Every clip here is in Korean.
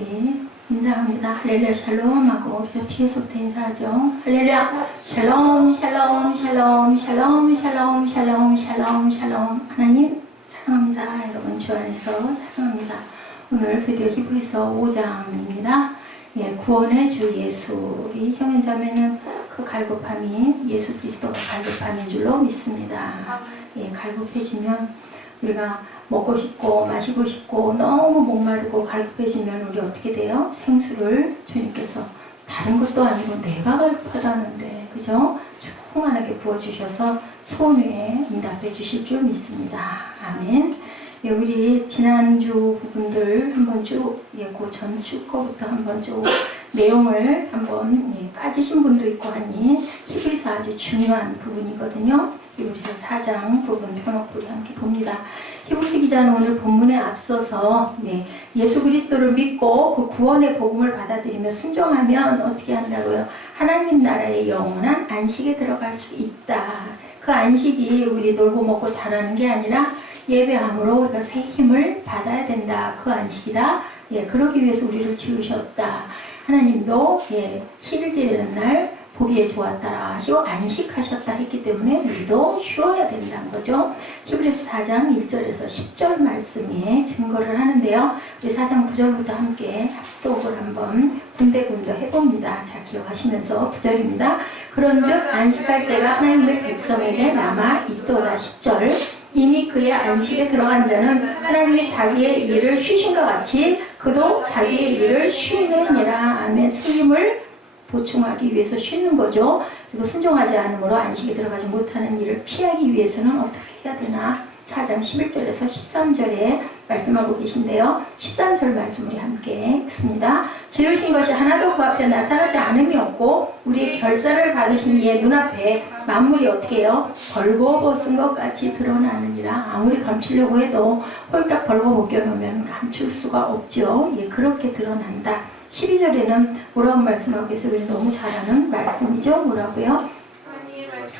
우리 인사합니다. 할렐루야 샬롬 하고 저 뒤에서부터 인사하죠. 할렐루야 샬롬 샬롬 샬롬 샬롬 샬롬 샬롬 샬롬 샬롬. 하나님 사랑합니다. 여러분 주 안에서 사랑합니다. 오늘 드디어 히브리서 5장입니다. 구원의 주 예수. 우리 정연자매는 그 갈급함이 예수 그리스도가 갈급함인 줄로 믿습니다. 갈급해지면 우리가 먹고 싶고 마시고 싶고 너무 목마르고 갈급해지면 우리 어떻게 돼요? 생수를 주님께서 다른 것도 아니고 내가 갈급하다는데 그죠? 충만하게 부어주셔서 소원에 응답해 주실 줄 믿습니다. 아멘. 우리 지난주 부분들 한번 쭉, 그 전주 거부터 한번 쭉 내용을 한번 빠지신 분도 있고 하니 히브리서 아주 중요한 부분이거든요. 히브리서 4장 부분 펴놓고 우리 함께 봅니다. 히브리서 기자는 오늘 본문에 앞서서 예수 그리스도를 믿고 그 구원의 복음을 받아들이며 순종하면 어떻게 한다고요? 하나님 나라의 영원한 안식에 들어갈 수 있다. 그 안식이 우리 놀고 먹고 자라는 게 아니라 예배함으로 우리가 새 힘을 받아야 된다. 그 안식이다. 그러기 위해서 우리를 지으셨다. 하나님도 쉴드되는 날 보기에 좋았다 하시고 안식하셨다 했기 때문에 우리도 쉬어야 된다는 거죠. 히브리서 4장 1절에서 10절 말씀에 증거를 하는데요. 우리 4장 9절부터 함께 합독을 한번 군데군데 해봅니다. 자, 기억하시면서 9절입니다. 그런즉 안식할 때가 하나님의 백성에게 남아 있도다. 10절 이미 그의 안식에 들어간 자는 하나님이 자기의 일을 쉬신 것 같이 그도 자기의 일을 쉬느니라. 아멘. 새 힘을 보충하기 위해서 쉬는 거죠. 그리고 순종하지 않으므로 안식에 들어가지 못하는 일을 피하기 위해서는 어떻게 해야 되나? 4장 11절에서 13절에 말씀하고 계신데요. 13절 말씀 우리 함께 읽습니다. 지으신 것이 하나도 그 앞에 나타나지 않음이 없고 우리의 결사를 받으신 이의 눈앞에 만물이 어떻게 해요? 벌거벗은 것 같이 드러나느니라. 아무리 감추려고 해도 홀딱 벌거벗겨놓으면 감출 수가 없죠. 그렇게 드러난다. 12절에는 뭐라고 말씀하고 계세요? 우리 너무 잘 아는 말씀이죠. 뭐라고요?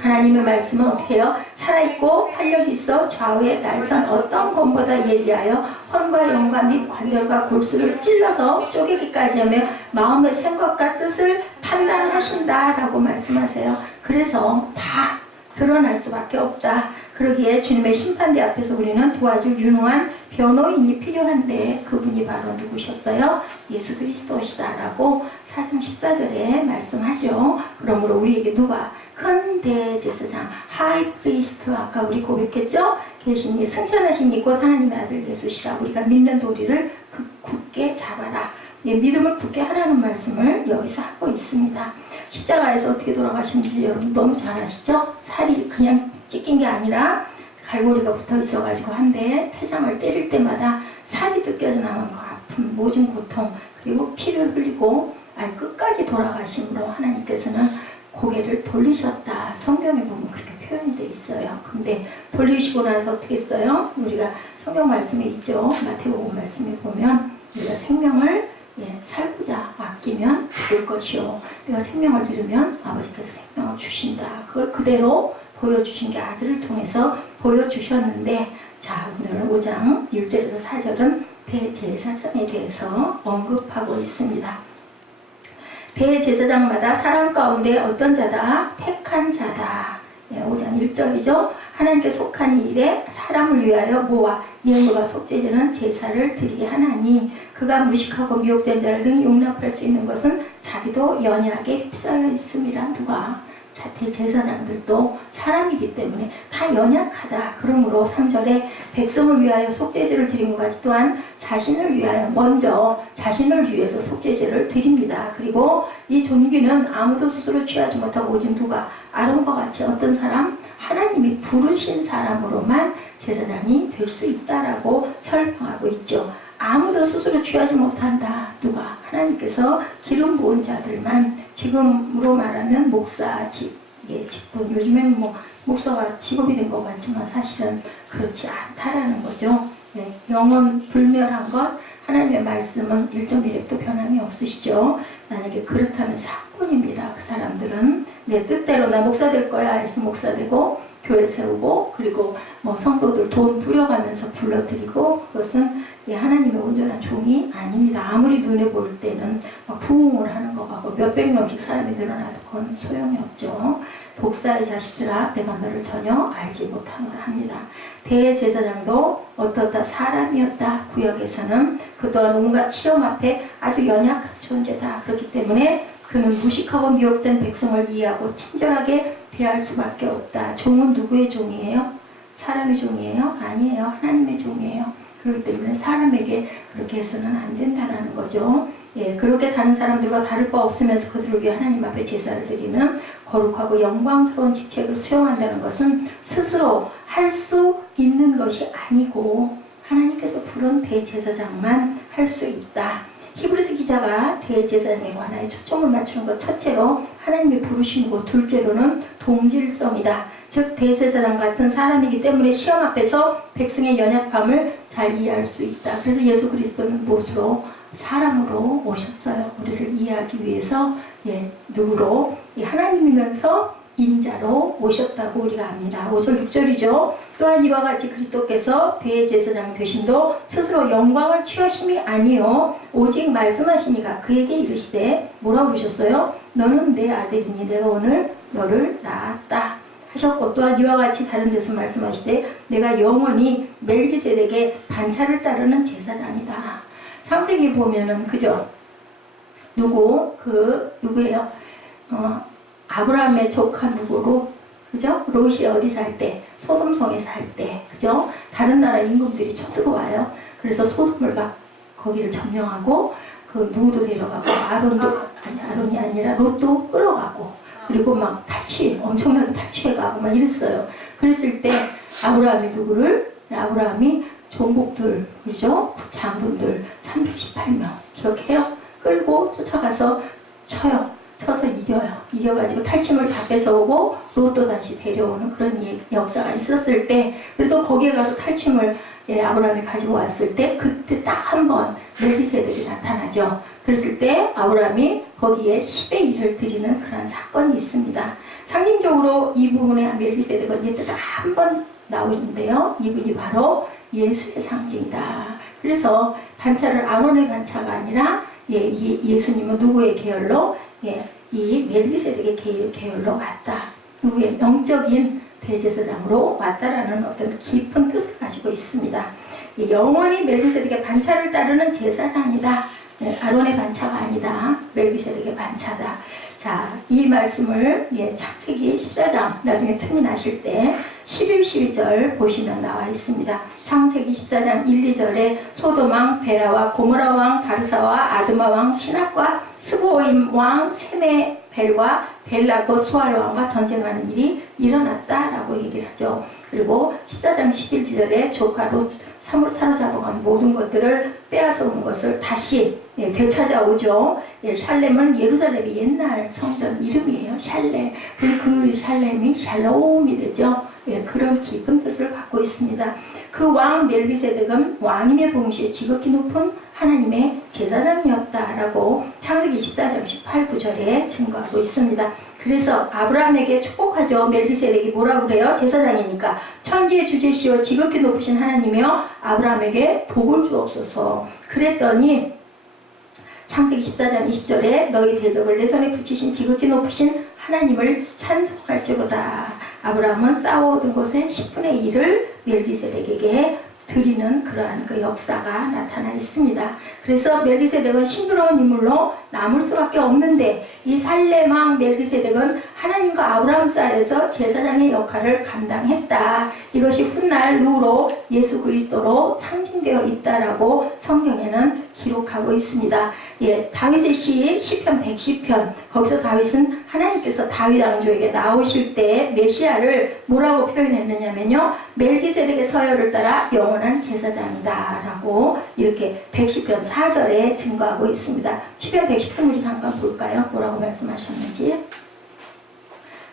하나님의 말씀은 어떻게 해요? 살아있고 활력이 있어 좌우의 날선 어떤 검보다 예리하여 혼과 영과 및 관절과 골수를 찔러서 쪼개기까지 하며 마음의 생각과 뜻을 판단하신다 라고 말씀하세요. 그래서 다 드러날 수밖에 없다. 그러기에 주님의 심판대 앞에서 우리는 도와줄 유능한 변호인이 필요한데 그분이 바로 누구셨어요? 예수 그리스도시다 라고 4장 14절에 말씀하죠. 그러므로 우리에게 누가 큰 대제사장 하이 프리스트 아까 우리 고백했죠? 계시니 승천하신 이 곧 하나님의 아들 예수시라. 우리가 믿는 도리를 굳게 잡아라. 믿음을 굳게 하라는 말씀을 여기서 하고 있습니다. 십자가에서 어떻게 돌아가신지 여러분 너무 잘 아시죠? 살이 그냥 찢긴 게 아니라 갈고리가 붙어 있어가지고 한데 태상을 때릴 때마다 살이 뜯겨져 나온 그 아픔, 모진 고통, 그리고 피를 흘리고 끝까지 돌아가심으로 하나님께서는 고개를 돌리셨다. 성경에 보면 그렇게 표현이 돼 있어요. 근데 돌리시고 나서 어떻게 했어요? 우리가 성경 말씀에 있죠. 마태복음 말씀에 보면 우리가 생명을 살고자 아끼면 죽을 것이요. 내가 생명을 들으면 아버지께서 생명을 주신다. 그걸 그대로 보여주신 게 아들을 통해서 보여주셨는데 자, 오늘 5장 1절에서 4절은 대제사장에 대해서 언급하고 있습니다. 대제사장마다 사람 가운데 어떤 자다? 택한 자다. 5장 1절이죠. 하나님께 속한 일에 사람을 위하여 모아 예물과 속죄제는 제사를 드리게 하나니 그가 무식하고 미혹된 자를 능 용납할 수 있는 것은 자기도 연약에 휩싸여 있음이라. 누가? 대제사장들도 사람이기 때문에 다 연약하다. 그러므로 3절에 백성을 위하여 속죄제를 드린 것 같이 또한 자신을 위하여 먼저 자신을 위해서 속죄제를 드립니다. 그리고 이 존귀는 아무도 스스로 취하지 못하고 오직 누가? 아론과 같이 어떤 사람? 하나님이 부르신 사람으로만 제사장이 될 수 있다라고 설명하고 있죠. 아무도 스스로 취하지 못한다. 누가? 하나님께서 기름 부은 자들만. 지금으로 말하면 목사, 직분. 요즘에는 목사가 직업이 된 것 같지만 사실은 그렇지 않다라는 거죠. 영원 불멸한 것, 하나님의 말씀은 1.1획도 변함이 없으시죠. 만약에 그렇다면 사건입니다. 그 사람들은 내 뜻대로 나 목사 될 거야 해서 목사 되고 교회 세우고 그리고 뭐 성도들 돈 뿌려가면서 불러드리고 그것은 하나님의 온전한 종이 아닙니다. 아무리 눈에 볼 때는 막 부흥을 하는 것 같고 몇백 명씩 사람이 늘어나도 그건 소용이 없죠. 독사의 자식들아 내가 너를 전혀 알지 못하노라 합니다. 대제사장도 어떻다 사람이었다. 구역에서는 그 또한 온갖 시험 앞에 아주 연약한 존재다. 그렇기 때문에 그는 무식하고 미혹된 백성을 이해하고 친절하게 대할 수밖에 없다. 종은 누구의 종이에요? 사람의 종이에요? 아니에요. 하나님의 종이에요. 그렇기 때문에 사람에게 그렇게 해서는 안 된다라는 거죠. 예, 그렇게 다른 사람들과 다를 바 없으면서 그들을 위해 하나님 앞에 제사를 드리는 거룩하고 영광스러운 직책을 수용한다는 것은 스스로 할 수 있는 것이 아니고 하나님께서 부른 대제사장만 할 수 있다. 히브리서 기자가 대제사장에 관하여 초점을 맞추는 것 첫째로 하나님이 부르시고 둘째로는 동질성이다. 즉 대제사장 같은 사람이기 때문에 시험 앞에서 백성의 연약함을 잘 이해할 수 있다. 그래서 예수 그리스도는 무엇으로? 사람으로 오셨어요. 우리를 이해하기 위해서 누구로? 하나님이면서 인자로 오셨다고 우리가 압니다. 5절 6절이죠. 또한 이와 같이 그리스도께서 대제사장 되심도 스스로 영광을 취하심이 아니요 오직 말씀하시니가 그에게 이르시되 뭐라고 그러셨어요? 너는 내 아들이니 내가 오늘 너를 낳았다 하셨고 또한 이와 같이 다른 데서 말씀하시되 내가 영원히 멜기세덱의 반차를 따르는 제사장이다. 창세기 보면은 그죠? 누구예요? 아브라함의 조카 누구로? 그죠? 롯이 어디 살 때? 소돔성에 살 때. 그죠? 다른 나라 임금들이 쳐들어와요. 그래서 소돔을 막 거기를 점령하고 그 누구도 데려가고 아론이 아니라 롯도 끌어가고 그리고 막 엄청나게 탈취해가고 막 이랬어요. 그랬을 때 아브라함이 누구를? 아브라함이 종복들, 그죠? 장군들 38명 기억해요? 끌고 쫓아가서 쳐서 이겨가지고 탈취물 다 뺏어오고 롯도 다시 데려오는 그런 역사가 있었을 때 그래서 거기에 가서 탈취물 아브라함이 가지고 왔을 때 그때 딱 한 번 멜기세덱이 나타나죠. 그랬을 때 아브라함이 거기에 10의 1을 드리는 그런 사건이 있습니다. 상징적으로 이 부분에 멜기세덱은 이때 딱 한 번 나오는데요. 이분이 바로 예수의 상징이다. 그래서 반차를 아론의 반차가 아니라 예수님은 누구의 계열로? 이 멜기세덱의 계열로 왔다. 누구의 영적인 대제사장으로 왔다라는 어떤 깊은 뜻을 가지고 있습니다. 영원히 멜기세덱의 반차를 따르는 제사장이다. 아론의 반차가 아니다. 멜기세덱의 반차다. 자, 이 말씀을 창세기 14장 나중에 틈이 나실 때 11, 12절 보시면 나와 있습니다. 창세기 14장 1, 2절에 소돔왕 베라와 고모라 왕 바르사와 아드마 왕 시납과 스보임 왕 세메벨과 벨라 곧 수알 왕과 전쟁하는 일이 일어났다라고 얘기를 하죠. 그리고 14장 11절에 조카 롯 사로잡아간 모든 것들을 빼앗아 온 것을 다시 되찾아오죠. 샬렘은 예루살렘의 옛날 성전 이름이에요. 샬렘. 그 샬렘이 샬롬이 되죠. 그런 깊은 뜻을 갖고 있습니다. 그 왕 멜기세덱은 왕임의 동시에 지극히 높은 하나님의 제사장이었다라고 창세기 24장 18, 9절에 증거하고 있습니다. 그래서 아브라함에게 축복하죠. 멜기세덱이 뭐라고 그래요? 제사장이니까 천지의 주제시오 지극히 높으신 하나님이여 아브라함에게 복을 주옵소서. 그랬더니 창세기 14장 20절에 너희 대적을 내 손에 붙이신 지극히 높으신 하나님을 찬송할지로다. 아브라함은 쌓아오던 곳에 10분의 1을 멜기세덱에게 드리는 그러한 그 역사가 나타나 있습니다. 그래서 멜기세덱은 싱그러운 인물로 남을 수밖에 없는데 이 살렘 왕 멜기세덱은 하나님과 아브라함 사이에서 제사장의 역할을 감당했다. 이것이 훗날 누로 예수 그리스도로 상징되어 있다라고 성경에는 기록하고 있습니다. 다윗의 시편 110편 거기서 다윗은 하나님께서 다윗 왕조에게 나오실 때 메시아를 뭐라고 표현했느냐면요. 멜기세덱의 서열을 따라 영원한 제사장이다 라고 이렇게 110편 4절에 증거하고 있습니다. 시편 110편 우리 잠깐 볼까요? 뭐라고 말씀하셨는지.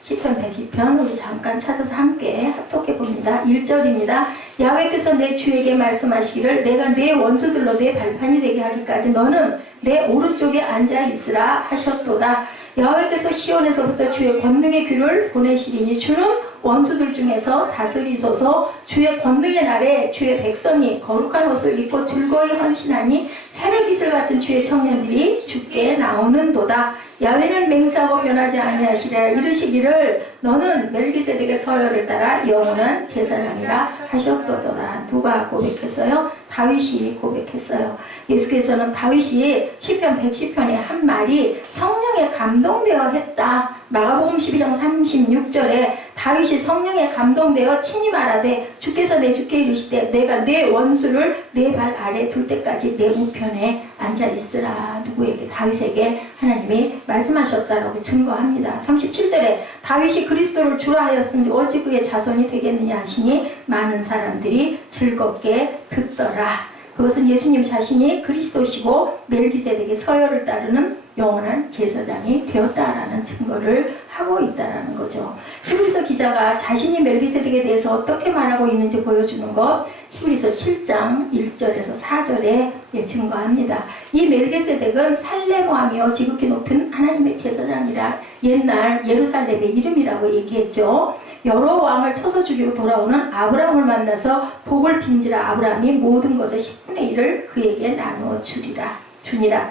시편 102편 우리 잠깐 찾아서 함께 합독해 봅니다. 1절입니다. 야훼께서 내 주에게 말씀하시기를 내가 내 원수들로 내 발판이 되게 하기까지 너는 내 오른쪽에 앉아 있으라 하셨도다. 야훼께서 시온에서부터 주의 권능의 귀를 보내시리니 주는 원수들 중에서 다스리소서. 주의 권능의 날에 주의 백성이 거룩한 옷을 입고 즐거이 헌신하니 새벽 이슬 같은 주의 청년들이 주께 나오는도다. 야훼는 맹세하고 변하지 아니하시리라. 이르시기를 너는 멜기세덱의 서열을 따라 영원한 제사장이라 하셨도다. 누가 고백했어요? 다윗이 고백했어요. 예수께서는 다윗이 시편 110편의 한 말이 성령에 감동되어 했다. 마가복음 12장 36절에 다윗이 성령에 감동되어 친히 말하되 주께서 내 주께 이르시되 내가 내 원수를 내 발 아래 둘 때까지 내 우편에 앉아 있으라. 누구에게? 다윗에게 하나님이 말씀하셨다라고 증거합니다. 37절에 다윗이 그리스도를 주라 하였으니 어찌 그의 자손이 되겠느냐 하시니 많은 사람들이 즐겁게 듣더라. 그것은 예수님 자신이 그리스도시고 멜기세덱의 서열을 따르는 영원한 제사장이 되었다라는 증거를 하고 있다라는 거죠. 히브리서 기자가 자신이 멜기세덱에 대해서 어떻게 말하고 있는지 보여주는 것, 히브리서 7장 1절에서 4절에 증거합니다. 이 멜기세덱은 살렘 왕이요 지극히 높은 하나님의 제사장이라 옛날 예루살렘의 이름이라고 얘기했죠. 여러 왕을 쳐서 죽이고 돌아오는 아브라함을 만나서 복을 빈지라 아브라함이 모든 것의 10분의 1을 그에게 나누어 주니라.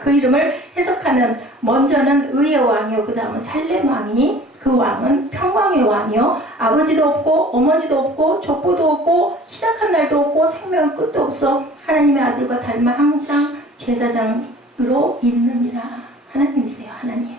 그 이름을 해석하면 먼저는 의의 왕이요 그 다음은 살렘 왕이니 그 왕은 평강의 왕이요 아버지도 없고 어머니도 없고 족보도 없고 시작한 날도 없고 생명의 끝도 없어 하나님의 아들과 닮아 항상 제사장으로 있느니라. 하나님이세요. 하나님.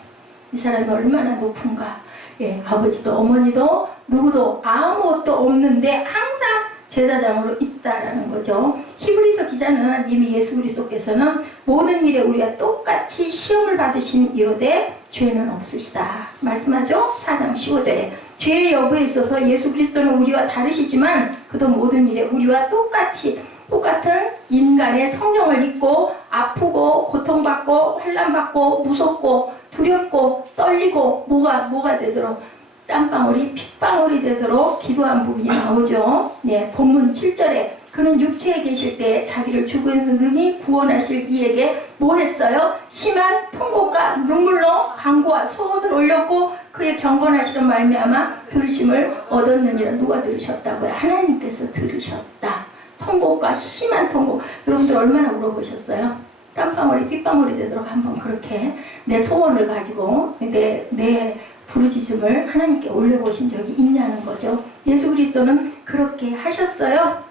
이 사람이 얼마나 높은가. 예, 아버지도 어머니도 누구도 아무것도 없는데 항상 제사장으로 있다라는 거죠. 히브리서 기자는 이미 예수 그리스도께서는 모든 일에 우리가 똑같이 시험을 받으신 이로되 죄는 없으시다 말씀하죠. 4장 15절에 죄의 여부에 있어서 예수 그리스도는 우리와 다르시지만 그도 모든 일에 우리와 똑같은 인간의 성령을 입고 아프고 고통받고 환난받고 무섭고 두렵고 떨리고 뭐가 되도록 땀방울이 핏방울이 되도록 기도한 부분이 나오죠. 네, 본문 7절에 그는 육체에 계실 때 자기를 죽은 능히 구원하실 이에게 뭐 했어요? 심한 통곡과 눈물로 간구와 소원을 올렸고 그의 경건하시던 말미암아 들으심을 얻었느니라. 누가 들으셨다고요? 하나님께서 들으셨다. 통곡과 심한 통곡. 여러분들 얼마나 울어보셨어요? 땀방울이 핏방울이 되도록 한번 그렇게 내 소원을 가지고 내 부르짖음을 하나님께 올려보신 적이 있냐는 거죠. 예수 그리스도는 그렇게 하셨어요.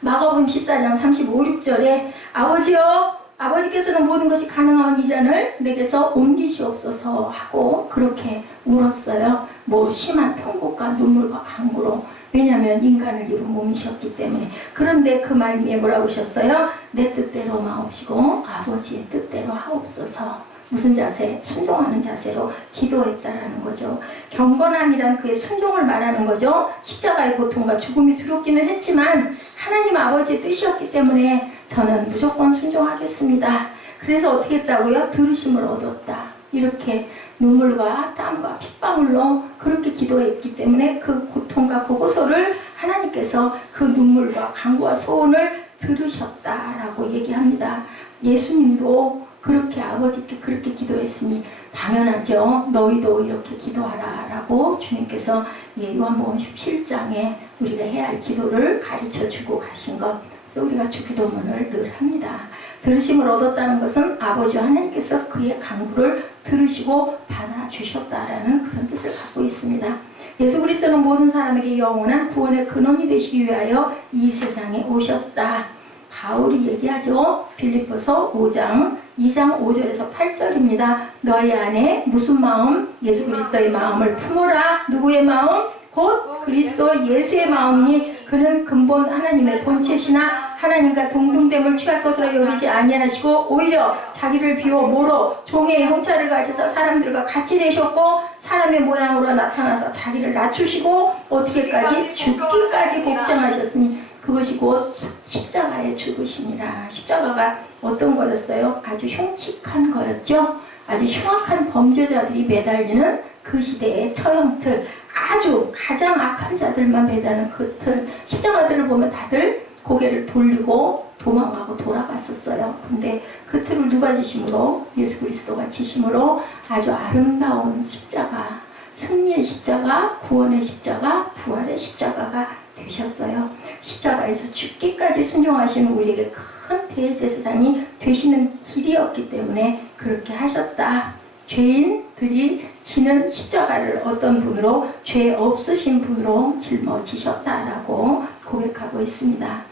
마가복음 14장 35, 6절에 아버지여 아버지께서는 모든 것이 가능한 이 잔을 내게서 옮기시옵소서 하고 그렇게 울었어요. 뭐 심한 통곡과 눈물과 간구로. 왜냐하면 인간을 이룬 몸이셨기 때문에. 그런데 그 말미에 뭐라고 하셨어요? 내 뜻대로 마옵시고 아버지의 뜻대로 하옵소서. 무슨 자세? 순종하는 자세로 기도했다라는 거죠. 경건함이란 그의 순종을 말하는 거죠. 십자가의 고통과 죽음이 두렵기는 했지만 하나님 아버지의 뜻이었기 때문에 저는 무조건 순종하겠습니다. 그래서 어떻게 했다고요? 들으심을 얻었다. 이렇게 눈물과 땀과 핏방울로 그렇게 기도했기 때문에 그 고통과 그 고소를 하나님께서 그 눈물과 간구와 소원을 들으셨다라고 얘기합니다. 예수님도 그렇게 아버지께 그렇게 기도했으니 당연하죠. 너희도 이렇게 기도하라 라고 주님께서 요한복음 17장에 우리가 해야 할 기도를 가르쳐주고 가신 것. 그래서 우리가 주기도문을 늘 합니다. 들으심을 얻었다는 것은 아버지 하나님께서 그의 간구를 들으시고 받아주셨다라는 그런 뜻을 갖고 있습니다. 예수 그리스도는 모든 사람에게 영원한 구원의 근원이 되시기 위하여 이 세상에 오셨다. 바울이 얘기하죠. 빌립보서 5장 2장 5절에서 8절입니다. 너희 안에 무슨 마음? 예수 그리스도의 마음을 품어라. 누구의 마음? 곧 그리스도 예수의 마음이니 그는 근본 하나님의 본체시나 하나님과 동등됨을 취할 것으로 여기지 아니하시고 오히려 자기를 비워 모로 종의 형체를 가지사 사람들과 같이 되셨고 사람의 모양으로 나타나서 자기를 낮추시고 어떻게까지 죽기까지 복종하셨으니 그것이 곧 십자가의 죽으심이라. 십자가가 어떤 거였어요? 아주 흉측한 거였죠. 아주 흉악한 범죄자들이 매달리는 그 시대의 처형틀, 아주 가장 악한 자들만 매달리는 그 틀, 십자가들을 보면 다들 고개를 돌리고 도망가고 돌아갔었어요. 근데 그 틀을 누가 지심으로? 예수 그리스도가 지심으로 아주 아름다운 십자가, 승리의 십자가, 구원의 십자가, 부활의 십자가가 되셨어요. 십자가에서 죽기까지 순종하시는 우리에게 큰 대제사장이 되시는 길이었기 때문에 그렇게 하셨다. 죄인들이 지는 십자가를 어떤 분으로, 죄 없으신 분으로 짊어지셨다라고 고백하고 있습니다.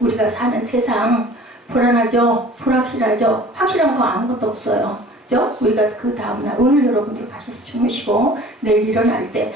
우리가 사는 세상 불안하죠? 불확실하죠? 확실한 거 아무것도 없어요. 그죠? 우리가 그 다음날, 오늘 여러분들 가셔서 주무시고 내일 일어날 때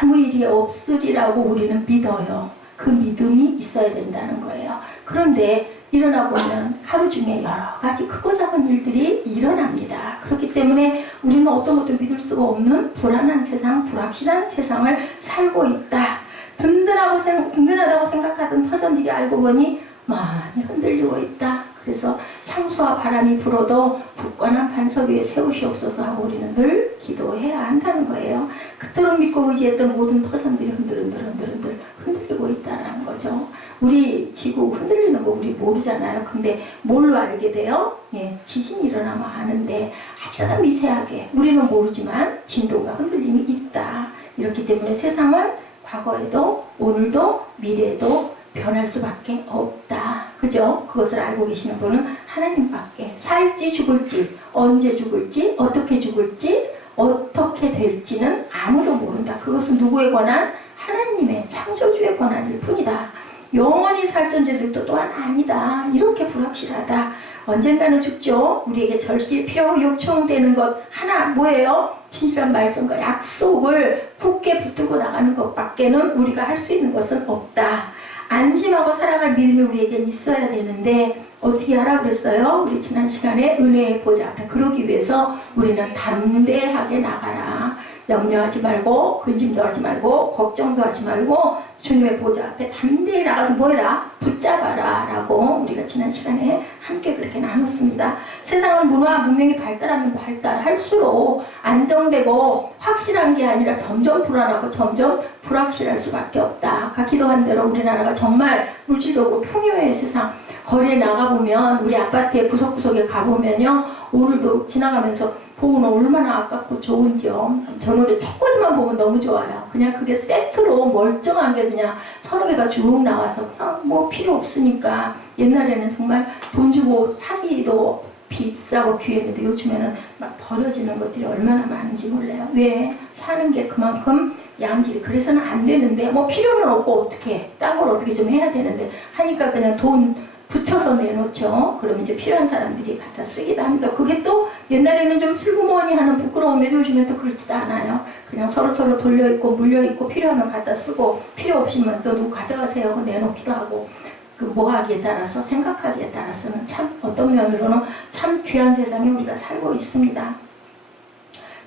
아무 일이 없으리라고 우리는 믿어요. 그 믿음이 있어야 된다는 거예요. 그런데 일어나 보면 하루 중에 여러 가지 크고 작은 일들이 일어납니다. 그렇기 때문에 우리는 어떤 것도 믿을 수가 없는 불안한 세상, 불확실한 세상을 살고 있다. 든든하다고 생각하던 터전들이 알고 보니 많이 흔들리고 있다. 그래서 창수와 바람이 불어도 굳건한 반석 위에 세우시옵소서 하고 우리는 늘 기도해야 한다는 거예요. 그토록 믿고 의지했던 모든 터전들이 흔들리고 있다는 거죠. 우리 지구 흔들리는 거 우리 모르잖아요. 근데 뭘로 알게 돼요? 예, 지진이 일어나면 아는데 아주 미세하게 우리는 모르지만 진도가 흔들림이 있다. 이렇기 때문에 세상은 과거에도 오늘도 미래에도 변할 수밖에 없다. 그죠? 그것을 알고 계시는 분은 하나님밖에. 살지 죽을지, 언제 죽을지, 어떻게 죽을지, 어떻게 될지는 아무도 모른다. 그것은 누구에 관한? 하나님의 창조주의 권한일 뿐이다. 영원히 살 존재들도 또한 아니다. 이렇게 불확실하다. 언젠가는 죽죠. 우리에게 절실히 필요 요청되는 것 하나 뭐예요? 진실한 말씀과 약속을 굳게 붙들고 나가는 것밖에는 우리가 할 수 있는 것은 없다. 안심하고 살아갈 믿음이 우리에겐 있어야 되는데 어떻게 하라 그랬어요? 우리 지난 시간에 은혜의 보좌 앞에 그러기 위해서 우리는 담대하게 나가라. 염려하지 말고 근심도 하지 말고 걱정도 하지 말고 주님의 보좌 앞에 담대히 나가서 뭐해라? 붙잡아라 라고 우리가 지난 시간에 함께 그렇게 나눴습니다. 세상은 문화와 문명이 발달하면 발달할수록 안정되고 확실한 게 아니라 점점 불안하고 점점 불확실할 수밖에 없다. 아까 기도한 대로 우리나라가 정말 물질적으로 풍요의 세상, 거리에 나가보면 우리 아파트의 구석구석에 가보면요 오늘도 지나가면서 보고는 얼마나 아깝고 좋은지요. 저 노래 책꽂이만 보면 너무 좋아요. 그냥 그게 세트로 멀쩡한 게 그냥 서너 개가 쭉 나와서 그냥 뭐 필요 없으니까 옛날에는 정말 돈 주고 사기도 비싸고 귀했는데 요즘에는 막 버려지는 것들이 얼마나 많은지 몰라요. 왜? 사는 게 그만큼 양질이 그래서는 안 되는데 뭐 필요는 없고 어떻게 딴 걸 어떻게 좀 해야 되는데 하니까 그냥 돈 붙여서 내놓죠. 그럼 이제 필요한 사람들이 갖다 쓰기도 합니다. 그게 또 옛날에는 좀 슬그머니 하는 부끄러움에도 요즘엔 또 그렇지도 않아요. 그냥 서로 돌려있고 물려있고 필요하면 갖다 쓰고 필요 없으면 또 누구 가져가세요 하고 내놓기도 하고 그 뭐하기에 따라서 생각하기에 따라서는 참 어떤 면으로는 참 귀한 세상에 우리가 살고 있습니다.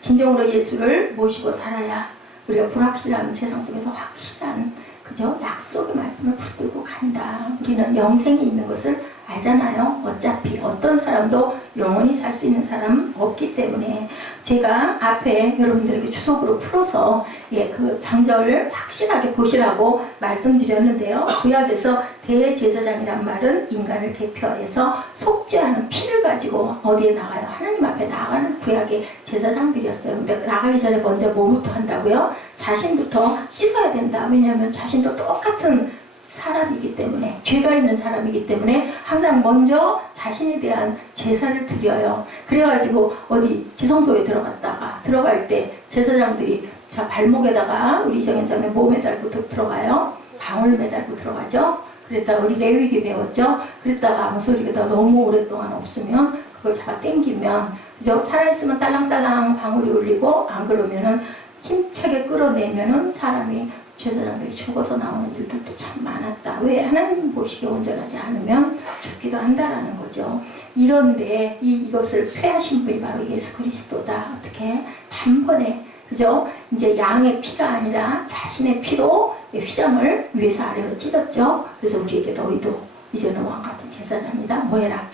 진정으로 예수를 모시고 살아야 우리가 불확실한 세상 속에서 확실한 그죠? 약속의 말씀을 붙들고 간다. 우리는 영생이 있는 것을 알잖아요. 어차피 어떤 사람도 영원히 살 수 있는 사람은 없기 때문에 제가 앞에 여러분들에게 추석으로 풀어서 그 장절을 확실하게 보시라고 말씀드렸는데요. 구약에서 대제사장이란 말은 인간을 대표해서 속죄하는 피를 가지고 어디에 나가요? 하나님 앞에 나가는 구약의 제사장들이었어요. 근데 나가기 전에 먼저 뭐부터 한다고요? 자신부터 씻어야 된다. 왜냐하면 자신도 똑같은 사람이기 때문에 죄가 있는 사람이기 때문에 항상 먼저 자신에 대한 제사를 드려요. 그래가지고 어디 지성소에 들어갈 때 제사장들이 자 발목에다가 우리 이정현장님 몸에 달고 들어가요. 방울 매달고 들어가죠. 그랬다가 우리 레위기 배웠죠. 그랬다가 아무 소리가 너무 오랫동안 없으면 그걸 잡아 당기면 그죠? 살아있으면 딸랑딸랑 방울이 울리고 안 그러면은 힘차게 끌어내면은 사람이 제사장들이 죽어서 나오는 일들도 참 많았다. 왜? 하나님 보시기에 온전하지 않으면 죽기도 한다라는 거죠. 이런데 이것을 폐하신 분이 바로 예수 그리스도다. 어떻게? 단번에 그죠? 이제 양의 피가 아니라 자신의 피로 휘장을 위에서 아래로 찢었죠. 그래서 우리에게 너희도 이제는 왕같은 제사장이다. 뭐해라?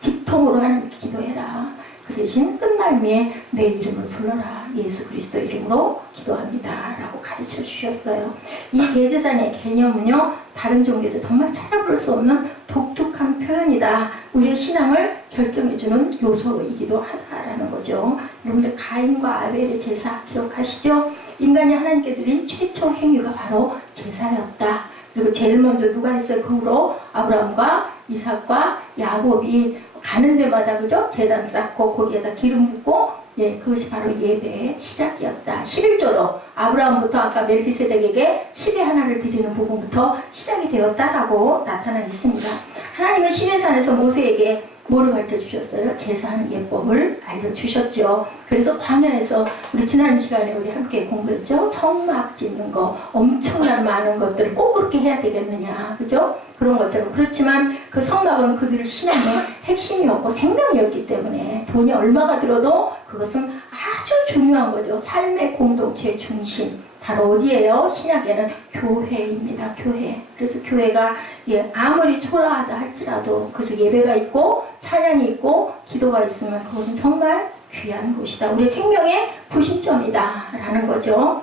직통으로 하나님께 기도해라. 그 대신 끝날미에 내 이름을 불러라. 예수 그리스도 이름으로 기도합니다. 라고 가르쳐 주셨어요. 이 대제사장의 개념은요, 다른 종교에서 정말 찾아볼 수 없는 독특한 표현이다. 우리의 신앙을 결정해주는 요소이기도 하다라는 거죠. 여러분들 가인과 아벨의 제사 기억하시죠? 인간이 하나님께 드린 최초 행위가 바로 제사였다. 그리고 제일 먼저 누가 했어요? 그 후로 아브라함과 이삭과 야곱이 가는 데마다 그죠? 제단 쌓고 거기에다 기름 붓고 예, 그것이 바로 예배의 시작이었다. 11조도 아브라함부터 아까 멜기세덱에게 10의 하나를 드리는 부분부터 시작이 되었다라고 나타나 있습니다. 하나님은 시내산에서 모세에게 뭐를 가르쳐 주셨어요? 제사하는 예법을 알려주셨죠. 그래서 광야에서 우리 지난 시간에 우리 함께 공부했죠. 성막 짓는 거, 엄청난 많은 것들을 꼭 그렇게 해야 되겠느냐, 그죠? 그런 것처럼. 그렇지만 그 성막은 그들의 신앙의 핵심이었고 생명이었기 때문에 돈이 얼마가 들어도 그것은 아주 중요한 거죠. 삶의 공동체의 중심. 바로 어디예요? 신약에는 교회입니다. 교회. 그래서 교회가 예, 아무리 초라하다 할지라도 그래서 예배가 있고 찬양이 있고 기도가 있으면 그것은 정말 귀한 곳이다. 우리 생명의 구심점이다 라는 거죠.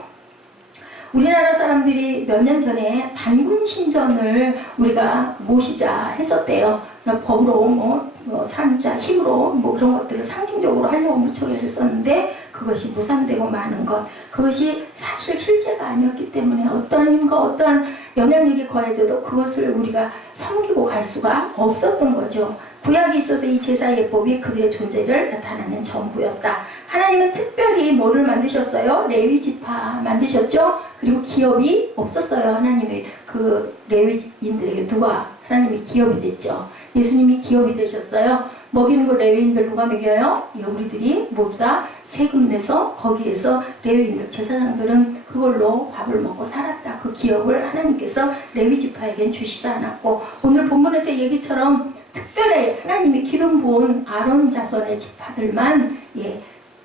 우리나라 사람들이 몇 년 전에 단군 신전을 우리가 모시자 했었대요. 법으로 산자 힘으로 그런 것들을 상징적으로 하려고 무척 애를 썼는데 그것이 무산되고 마는 것, 그것이 사실 실제가 아니었기 때문에 어떤 힘과 어떤 영향력이 거해져도 그것을 우리가 섬기고 갈 수가 없었던 거죠. 구약이 있어서 이 제사 예법이 그들의 존재를 나타내는 전부였다. 하나님은 특별히 뭐를 만드셨어요? 레위 지파 만드셨죠? 그리고 기업이 없었어요. 하나님의 그 레위인들에게 누가 하나님이 기업이 됐죠. 예수님이 기업이 되셨어요. 먹이는 거 레위인들 누가 먹여요? 우리들이 모두 다 세금 내서 거기에서 레위인들, 제사장들은 그걸로 밥을 먹고 살았다. 그 기업을 하나님께서 레위 지파에겐 주시지 않았고 오늘 본문에서 얘기처럼 특별히 하나님이 기름 부은 아론 자손의 지파들만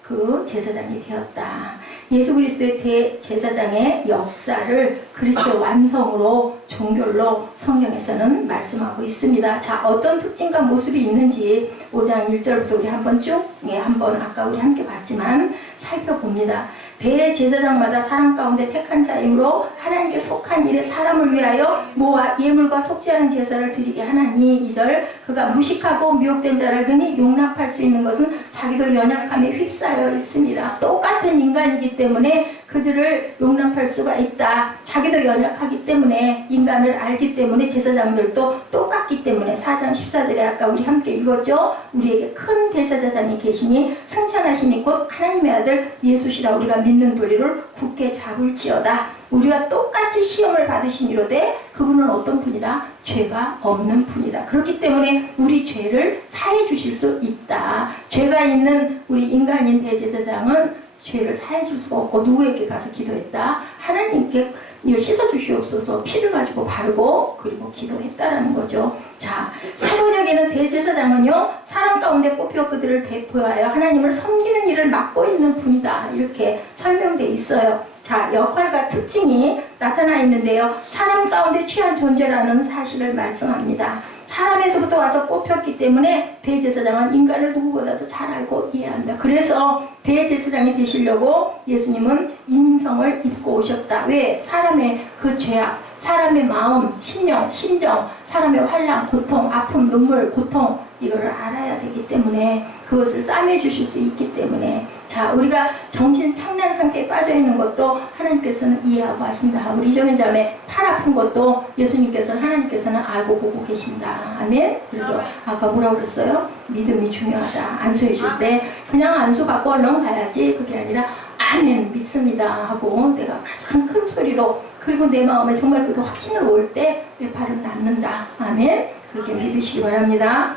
그 제사장이 되었다. 예수 그리스도의 대제사장의 역사를 그리스도의 완성으로 종결로 성경에서는 말씀하고 있습니다. 자, 어떤 특징과 모습이 있는지 5장 1절부터 우리 한번 쭉 한번 아까 우리 함께 봤지만 살펴봅니다. 대제사장마다 사람 가운데 택한 자이므로 하나님께 속한 일에 사람을 위하여 모아 예물과 속죄하는 제사를 드리게 하나니 2절 그가 무식하고 미혹된 자를 능히 용납할 수 있는 것은 자기도 연약함에 휩싸여 있습니다. 똑같은 인간이기 때문에 그들을 용납할 수가 있다. 자기도 연약하기 때문에 인간을 알기 때문에 제사장들도 똑같기 때문에 4장 14절에 아까 우리 함께 읽었죠. 우리에게 큰 대제사장이 계시니 승천하시니 곧 하나님의 아들 예수시라 우리가 믿는 도리를 굳게 잡을지어다. 우리와 똑같이 시험을 받으시니로되 그분은 어떤 분이다? 죄가 없는 분이다. 그렇기 때문에 우리 죄를 사해 주실 수 있다. 죄가 있는 우리 인간인 대제사장은 죄를 사해 줄 수가 없고 누구에게 가서 기도했다? 하나님께 씻어 주시옵소서 피를 가지고 바르고 그리고 기도했다라는 거죠. 자, 사도력에는 대제사장은요 사람 가운데 뽑혀 그들을 대표하여 하나님을 섬기는 일을 맡고 있는 분이다. 이렇게 설명되어 있어요. 자, 역할과 특징이 나타나 있는데요. 사람 가운데 취한 존재라는 사실을 말씀합니다. 사람에서부터 와서 뽑혔기 때문에 대제사장은 인간을 누구보다도 잘 알고 이해한다. 그래서 대제사장이 되시려고 예수님은 인성을 입고 오셨다. 왜? 사람의 그 죄악, 사람의 마음, 심령, 심정, 사람의 환난, 고통, 아픔, 눈물, 고통 이거를 알아야 되기 때문에 그것을 싸매 주실 수 있기 때문에 자, 우리가 정신 착란 상태에 빠져 있는 것도 하나님께서는 이해하고 하신다. 우리 이정현 자매 팔 아픈 것도 예수님께서는 하나님께서는 알고 보고 계신다. 아멘. 그래서 아까 뭐라고 그랬어요? 믿음이 중요하다. 안수해 줄 때 그냥 안수 받고 얼른 가야지 그게 아니라 아멘 믿습니다 하고 내가 가장 큰 소리로 그리고 내 마음에 정말 그 확신을 올 때 내 발은 낫는다. 아멘. 그렇게 믿으시기 바랍니다.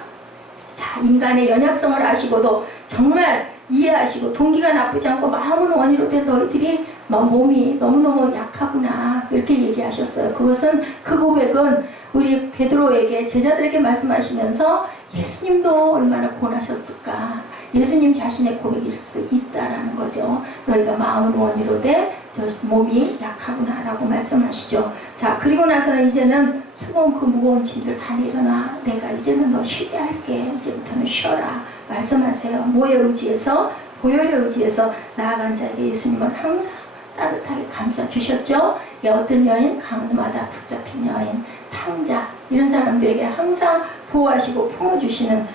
자, 인간의 연약성을 아시고도 정말 이해하시고 동기가 나쁘지 않고 마음은 원이로되 너희들이 몸이 너무너무 약하구나 이렇게 얘기하셨어요. 그것은 그 고백은 우리 베드로에게 제자들에게 말씀하시면서 예수님도 얼마나 고나셨을까 예수님 자신의 고백일 수 있다라는 거죠. 너희가 마음은 원이로되 저 몸이 약하구나 라고 말씀하시죠. 자, 그리고 나서는 이제는 수고한 그 무거운 짐들 다 내려놔. 내가 이제는 너 쉬게 할게. 이제부터는 쉬어라. 말씀하세요. 뭐에 의지해서? 보혈에 의지해서 나아간 자에게 예수님은 항상 따뜻하게 감싸주셨죠. 어떤 여인? 강마다 붙잡힌 여인, 탕자, 이런 사람들에게 항상 보호하시고 품어주시는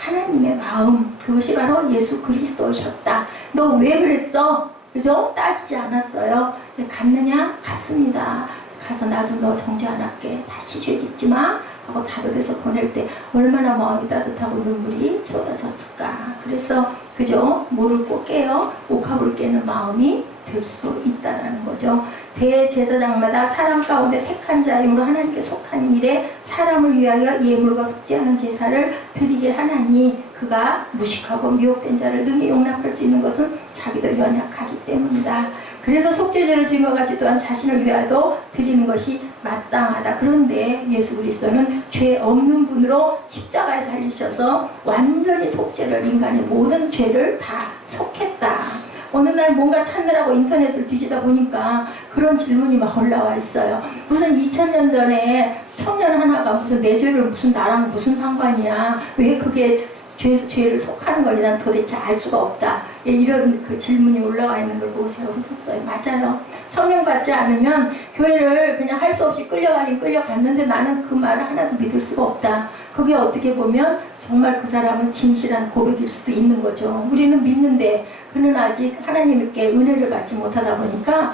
하나님의 마음, 그것이 바로 예수 그리스도셨다. 너 왜 그랬어? 그죠? 따지지 않았어요. 갔느냐? 갔습니다. 가서 나도 너 정죄 안 할게. 다시 죄 짓지 마. 하고 다독여서 보낼 때 얼마나 마음이 따뜻하고 눈물이 쏟아졌을까. 그래서 그죠? 물을 꼭 깨요. 옥합을 깨는 마음이 될 수도 있다는 거죠. 대제사장마다 사람 가운데 택한 자임으로 하나님께 속한 일에 사람을 위하여 예물과 속죄하는 제사를 드리게 하나니 그가 무식하고 미혹된 자를 능히 용납할 수 있는 것은 자기도 연약하기 때문이다. 그래서 속죄제를 드린 것 같이 또한 자신을 위하여도 드리는 것이 마땅하다. 그런데 예수 그리스도는 죄 없는 분으로 십자가에 달리셔서 완전히 속죄를, 인간의 모든 죄를 다 속했다. 어느 날 뭔가 찾느라고 인터넷을 뒤지다 보니까 그런 질문이 막 올라와 있어요. 무슨 2000년 전에 청년 하나가 무슨 내 죄를 무슨 나랑 무슨 상관이야. 왜 그게 죄를 속하는 거니 난 도대체 알 수가 없다. 이런 그 질문이 올라와 있는 걸 보고 제가 웃었어요. 맞아요. 성령 받지 않으면 교회를 그냥 할 수 없이 끌려가긴 끌려갔는데 나는 그 말을 하나도 믿을 수가 없다. 그게 어떻게 보면 정말 그 사람은 진실한 고백일 수도 있는 거죠. 우리는 믿는데 그는 아직 하나님께 은혜를 받지 못하다 보니까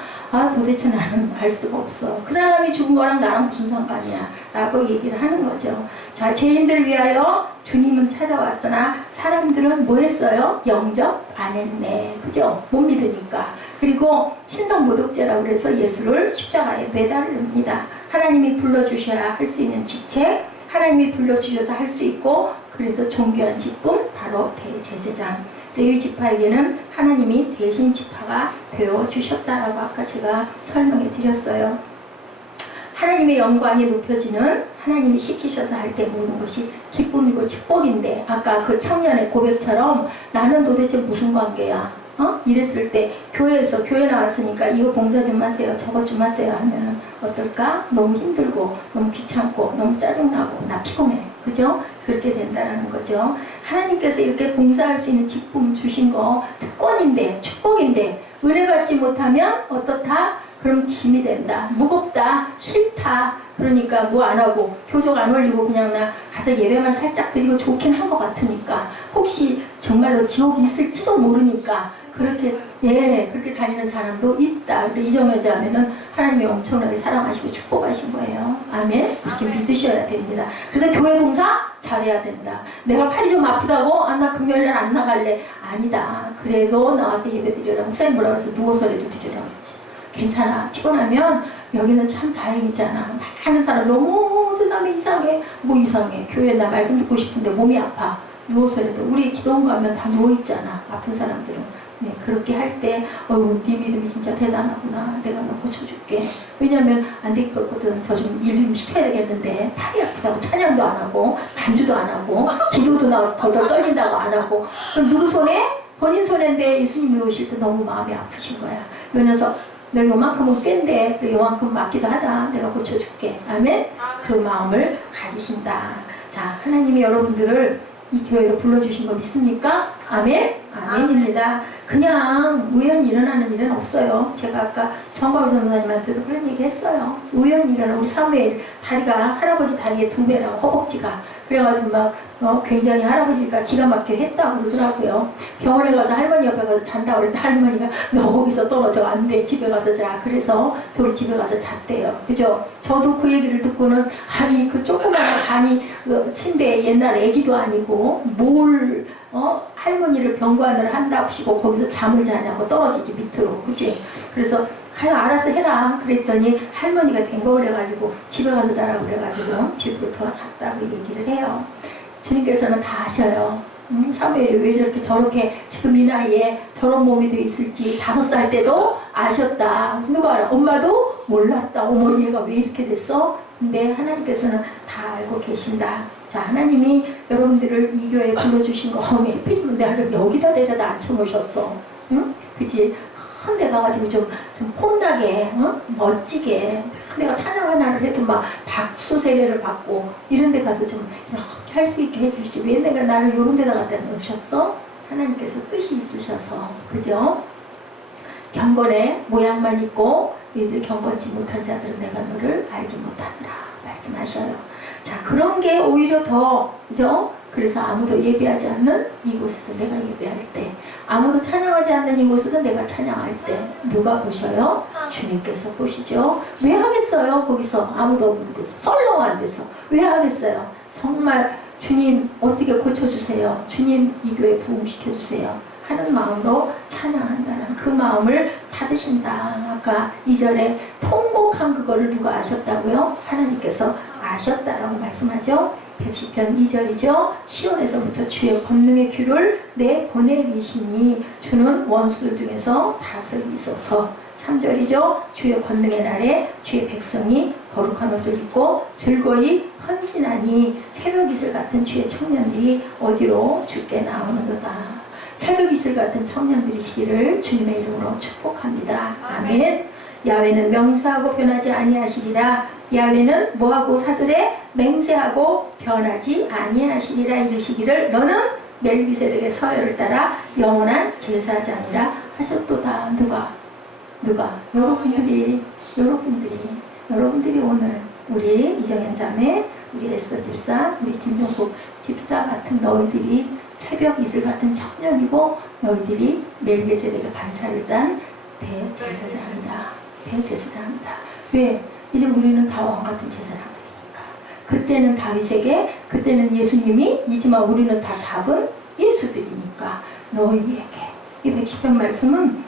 도대체 나는 알 수가 없어. 그 사람이 죽은 거랑 나랑 무슨 상관이야 라고 얘기를 하는 거죠. 자, 죄인들을 위하여 주님은 찾아왔으나 사람들은 뭐 했어요? 영접 안 했네. 그죠? 못 믿으니까. 그리고 신성모독죄라고 그래서 예수를 십자가에 매달립니다. 하나님이 불러주셔야 할 수 있는 직책, 하나님이 불러주셔서 할 수 있고, 그래서 존귀한 직분, 바로 대제사장. 레위 지파에게는 하나님이 대신 지파가 되어주셨다라고 아까 제가 설명해 드렸어요. 하나님의 영광이 높여지는, 하나님이 시키셔서 할 때 모든 것이 기쁨이고 축복인데, 아까 그 청년의 고백처럼 나는 도대체 무슨 관계야? 이랬을 때 교회에서, 교회 나왔으니까 이거 봉사 좀 하세요, 저것 좀 하세요 하면은 어떨까? 너무 힘들고 너무 귀찮고 너무 짜증나고 나 피곤해. 그죠? 그렇게 된다는 거죠. 하나님께서 이렇게 봉사할 수 있는 직분 주신 거 특권인데, 축복인데 은혜 받지 못하면 어떻다? 그럼 짐이 된다. 무겁다. 싫다. 그러니까 뭐 안 하고 교적 안 올리고 그냥 나 가서 예배만 살짝 드리고 좋긴 한 것 같으니까, 혹시 정말로 지옥이 있을지도 모르니까 그렇게 그렇게 다니는 사람도 있다. 근데 이정여자 하면은 하나님이 엄청나게 사랑하시고 축복하신 거예요. 아멘. 이렇게 믿으셔야 됩니다. 그래서 교회 봉사 잘해야 된다. 내가 팔이 좀 아프다고 나 금요일날 안 나갈래. 아니다. 그래도 나와서 예배 드려라. 목사님 뭐라 그래서 누워서라도 드리라 그랬지. 괜찮아. 피곤하면 여기는 참 다행이잖아. 많은 사람 너무 세상에 이상해. 뭐 이상해. 교회에 나 말씀 듣고 싶은데 몸이 아파. 누워서라도. 우리 기도원 가면 다 누워있잖아. 아픈 사람들은. 네, 그렇게 할 때 네 믿음이 진짜 대단하구나. 내가 너 고쳐줄게. 왜냐면 안 되겠거든. 저 좀 일 좀 시켜야 되겠는데 팔이 아프다고 찬양도 안 하고 반주도 안 하고 기도도 나와서 덜덜 떨린다고 안 하고, 그럼 누구 손에? 본인 손인데 예수님이 오실 때 너무 마음이 아프신 거야. 이 녀석 내가 요만큼은 깬데 요만큼 맞기도 하다. 내가 고쳐줄게. 아멘. 그 마음을 가지신다. 자, 하나님이 여러분들을 이 교회로 불러주신 거 믿습니까? 아멘? 아멘입니다. 그냥 우연히 일어나는 일은 없어요. 제가 아까 정가울 전도사님한테도 그런 얘기 했어요. 우연히 일어나. 우리 사무엘 다리가 할아버지 다리에 2배라고, 허벅지가. 그래가지고 막 굉장히 할아버지가 기가 막혀 했다고 그러더라고요. 병원에 가서 할머니 옆에 가서 잔다고 그랬는데 할머니가 너 거기서 떨어져 안 돼. 집에 가서 자. 그래서 둘이 집에 가서 잤대요. 그죠? 저도 그 얘기를 듣고는 아니 그 조그마한 간이 그 침대에 옛날 애기도 아니고 뭘 할머니를 병관을 한답시고 거기서 잠을 자냐고 떨어지지 밑으로. 그치? 그래서 알아서 해라 그랬더니 할머니가 된 거 그래가지고 집에 가서 자라고 그래가지고 집으로 돌아갔다고 얘기를 해요. 주님께서는 다 아셔요. 사무엘이 왜 저렇게 지금 이 나이에 저런 몸이 돼 있을지 5살 때도 아셨다. 누가 알아? 엄마도 몰랐다. 어머 얘가 왜 이렇게 됐어? 근데 하나님께서는 다 알고 계신다. 자, 하나님이 여러분들을 이 교회에 불러주신 거 왜 필요면 내가 여기다 데려다 앉혀놓으셨어. 응? 그치? 큰 데 가가지고 좀 폼나게, 멋지게, 내가 찬양 하나를 해도 막 박수 세례를 받고, 이런 데 가서 좀 이렇게 할 수 있게 해주시지. 왜 내가 나를 이런 데다 갖다 놓으셨어? 하나님께서 뜻이 있으셔서. 그죠? 경건의 모양만 있고 너희들 경건치 못한 자들은 내가 너를 알지 못하느라 말씀하셔요. 자, 그런 게 오히려 더, 그죠? 그래서 아무도 예배하지 않는 이곳에서 내가 예배할 때, 아무도 찬양하지 않는 이곳에서 내가 찬양할 때 누가 보셔요? 주님께서 보시죠. 왜 하겠어요? 거기서 아무도 없는 데서, 썰렁한 데서 왜 하겠어요? 정말 주님 어떻게 고쳐주세요. 주님 이 교회 부흥시켜주세요 하는 마음으로 찬양한다는 그 마음을 받으신다. 아까 2절에 통곡한 그거를 누가 아셨다고요? 하나님께서 아셨다라고 말씀하죠. 110편 2절이죠. 시온에서부터 주의 권능의 귀를 내보내리시니 주는 원수들 중에서 다스리소서. 3절이죠. 주의 권능의 날에 주의 백성이 거룩한 옷을 입고 즐거이 헌신하니 새벽 이슬 같은 주의 청년들이 어디로 주께 나오는도다. 새벽 이슬 같은 청년들이시기를 주님의 이름으로 축복합니다. 아멘. 야훼는 명세하고 변하지 아니하시리라. 야훼는 뭐하고 4절에 맹세하고 변하지 아니하시리라 이르시기를 너는 멜기세덱의 서열을 따라 영원한 제사장이라 하셨도다. 누가? 여러분들이 오늘 우리 이정현 자매, 우리 에스더 집사, 우리 김종국 집사 같은 너희들이 새벽 이슬 같은 청년이고 너희들이 멜기세덱의 반차를 딴 대제사장이다. 왜? 이제 우리는 다 왕같은 제사를 한 것이니까. 그때는 다윗에게, 그때는 예수님이지만 우리는 다 작은 예수들이니까 너희에게. 이 110편 말씀은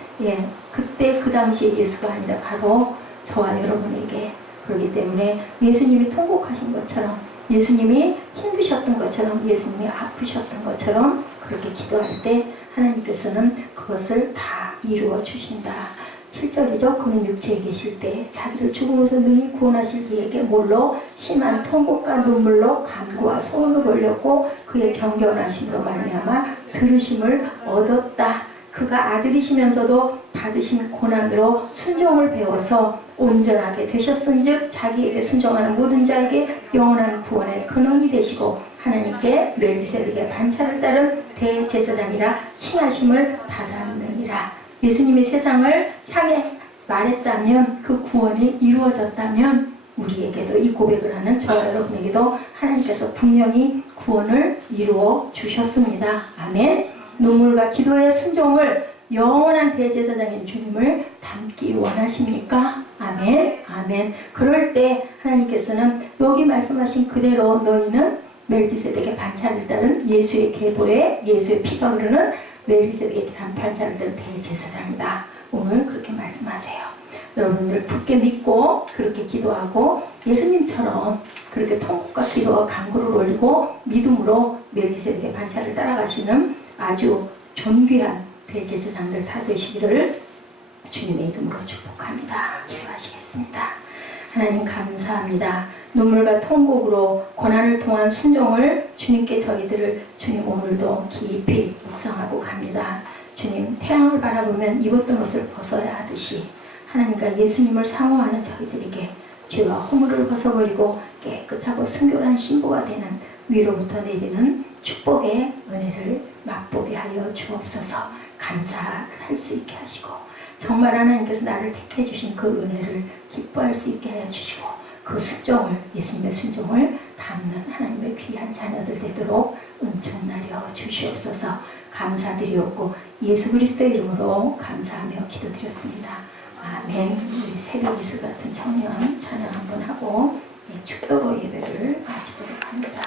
그때 그 당시에 예수가 아니라 바로 저와 여러분에게. 그렇기 때문에 예수님이 통곡하신 것처럼, 예수님이 힘드셨던 것처럼, 예수님이 아프셨던 것처럼 그렇게 기도할 때 하나님께서는 그것을 다 이루어 주신다. 7절이죠. 그는 육체에 계실 때 자기를 죽음에서 능히 구원하실 이에게 뭘로? 심한 통곡과 눈물로 간구와 소원을 올렸고 그의 경건하심으로 말미암아 들으심을 얻었다. 그가 아들이시면서도 받으신 고난으로 순종을 배워서 온전하게 되셨은즉 자기에게 순종하는 모든 자에게 영원한 구원의 근원이 되시고 하나님께 멜기세덱의 반차를 따른 대제사장이라 칭하심을 받았느니라. 예수님이 세상을 향해 말했다면, 그 구원이 이루어졌다면 우리에게도 이 고백을 하는 저와 여러분에게도 하나님께서 분명히 구원을 이루어 주셨습니다. 아멘. 눈물과 기도의 순종을 영원한 대제사장인 주님을 닮기 원하십니까? 아멘. 아멘. 그럴 때 하나님께서는 여기 말씀하신 그대로 너희는 멜기세덱의 반차를 따른 예수의 계보에 예수의 피가 흐르는 멜기세덱의 반차를 따른 대제사장이다. 오늘 그렇게 말씀하세요. 여러분들 굳게 믿고 그렇게 기도하고 예수님처럼 그렇게 통곡과 기도와 간구를 올리고 믿음으로 멜기세덱의 반차를 따라가시는 아주 존귀한 대제사장들 다 되시기를 주님의 이름으로 축복합니다. 기도하시겠습니다. 하나님 감사합니다. 눈물과 통곡으로 고난을 통한 순종을 주님께 저희들을 주님 오늘도 깊이 묵상하고 갑니다. 주님 태양을 바라보면 입었던 옷을 벗어야 하듯이 하나님과 예수님을 사모하는 저희들에게 죄와 허물을 벗어버리고 깨끗하고 순결한 신부가 되는 위로부터 내리는 축복의 은혜를 맛보게 하여 주옵소서. 감사할 수 있게 하시고 정말 하나님께서 나를 택해 주신 그 은혜를 기뻐할 수 있게 하여 주시고 그 순종을, 예수님의 순종을 담는 하나님의 귀한 자녀들 되도록 은총나려 주시옵소서. 감사드리옵고 예수 그리스도의 이름으로 감사하며 기도드렸습니다. 아멘. 우리 새벽 이슬 같은 청년 찬양 한번 하고 축도로 예배를 마치도록 합니다.